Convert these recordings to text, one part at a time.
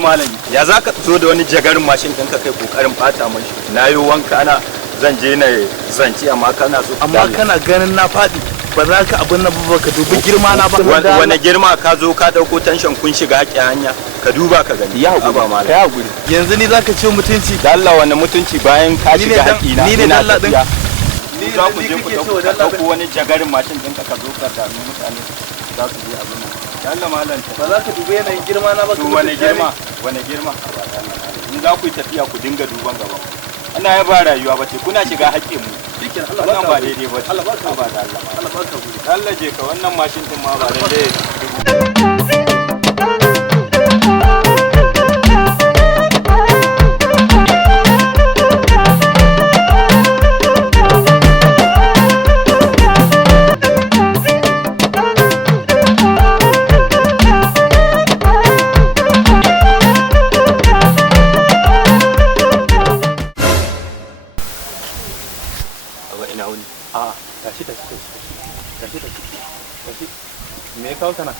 malami ya zaka zo da wani jagarin mashin ɗinka kai kokarin bata mun shi na yi wanka ana zan je na zanci amma kana so amma kana ganin na faɗi ba za ka abin nan ba ka dubi girma na ba wani girma ka zo ka dauko tension kun shiga haƙƙin hanya ka duba ka gani ya haƙuri malami kai haƙuri yanzu ni zaka ce mutunci da Allah wani mutunci bayan ka shiga haƙƙi na ni ne dan ladin ni za ku je ku dauko wani jagarin mashin ɗinka ka zo ka da mutane za su je abin nan Allah malam ba za ka dubi yanayin girma na ba to wani girma in za ku yi tafiya ku dinga duban gaba ana ya ba rayuwa bace kuna shiga haƙƙin mu shikin Allah ba daidai ba Allah ba ka ba da Allah Allah ba ka guri Allah je ka wannan mashin din ma ba daidai me ya kawo kana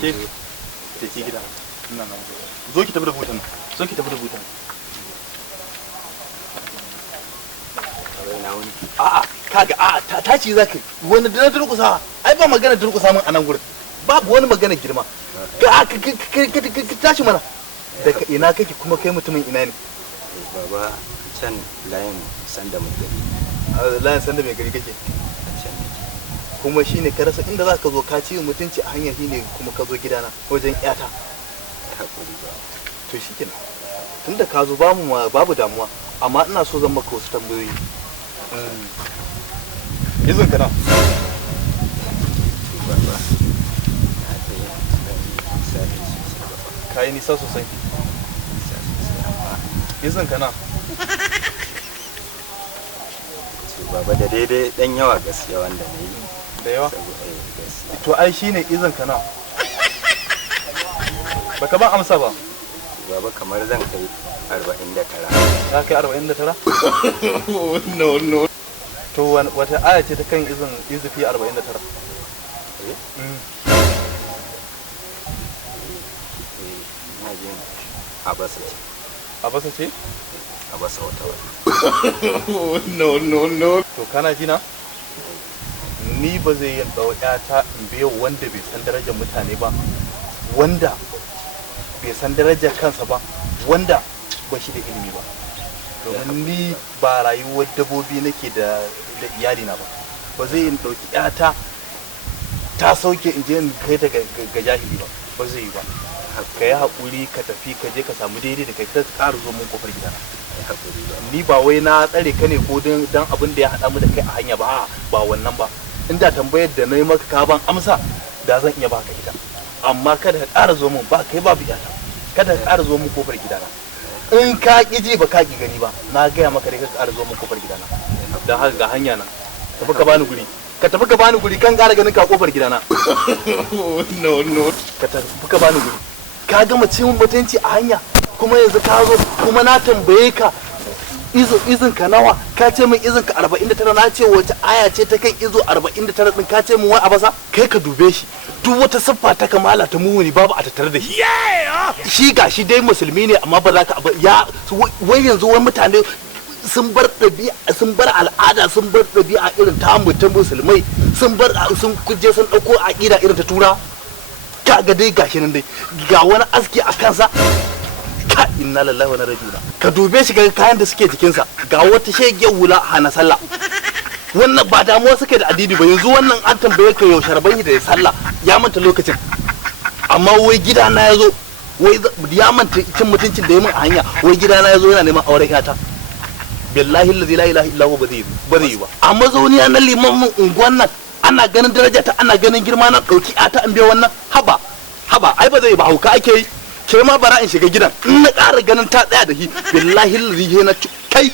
ke ci gida ina nan zo ki tafi da butan zo ki tafi da butan a'a kaga a'a taci zaka wani da durkusa ai ba magana durkusa mun anan gurin babu wani magana girma ka tashi mana daga ina kake kuma kai mutumin ina ne baba can layin sanda mai gari layin sanda mai gari kake kuma shine ka rasa inda zaka zo ka ci mutunci a hanyar shine kuma ka zo gidana wajen yata hakuri ba to shikenan tunda ka zo babu damuwa amma ina so zan maka wasu tambayoyi izin ka na baba kai nisa sosai izin ka na baba da daidai dan yawa gaskiya wanda ne da yawa to ai shine izin ka na baka ban amsa ba baba kamar zan kai 49 ka kai 49 no to wata aya ce ta kan izifi 49 na jin abasa ce abasa wata no to kana jina ni ba zai yin ɗau ƴata in biyo wanda bai san darajar mutane ba wanda bai san darajar kansa ba wanda ba shi da ilimi ba domin ni ba rayuwar dabbobi nake da iyali na ba zai yin ɗauki ƴata ta sauke in je in kai ta ga jahili ba zai yi ba ka yi haƙuri ka tafi ka je ka samu daidai da kai ta ƙara zo mun kofar gidana ni ba wai na tsare ka ne ko dan abin da ya haɗa mu da kai a hanya ba wannan ba inda tambayar da na yi maka ka ban amsa da zan iya baka ita amma kada ka ƙara zo mun ba kai babu iyata kada ka ƙara zo mun kofar gidana in ka ƙi ji ba ka ƙi gani ba na gaya maka dai ka ƙara zo mun kofar gidana don haka ga hanya na tafi ka bani guri kan ƙara ganin ka kofar gidana no ka tafi ka bani guri ka gama cin mutunci a hanya kuma yanzu ka zo kuma na tambaye ka izin ka nawa ka ce min izin ka 49 na ce wace aya ce ta kan izo 49 din ka ce min wai abasa kai ka dube shi duk wata siffa ta kamala ta muhuni babu a tattare da shi shi gashi dai musulmi ne amma ba za ka ya wai yanzu wai mutane sun bar ɗabi'a sun bar al'ada sun bar ɗabi'a irin ta musulmai sun kuje sun ɗauko aƙida irin ta tura kaga dai gashi nan dai ga wani aski a kansa ka inna lillahi wa inna ilaihi raji'un ka dube shi ga kayan da suke jikinsa ga wata shegiyar wula hana sallah wannan ba damuwa suke da addini ba yanzu wannan an tambaye ka yaushe rabon da ya sallah ya manta lokacin amma wai gidana ya zo wai ya manta cin mutuncin da ya min a hanya wai gidana ya zo yana neman auren yata billahi allazi la ilaha illa huwa ba zai yi ba a mazauniya na limamin unguwan nan ana ganin daraja ta ana ganin girma na dauki ta an biya wannan haba ai ba zai ba hauka ake yi ke ma bara in shiga gidan in na ƙara ganin ta tsaya da shi billahi allazi na kai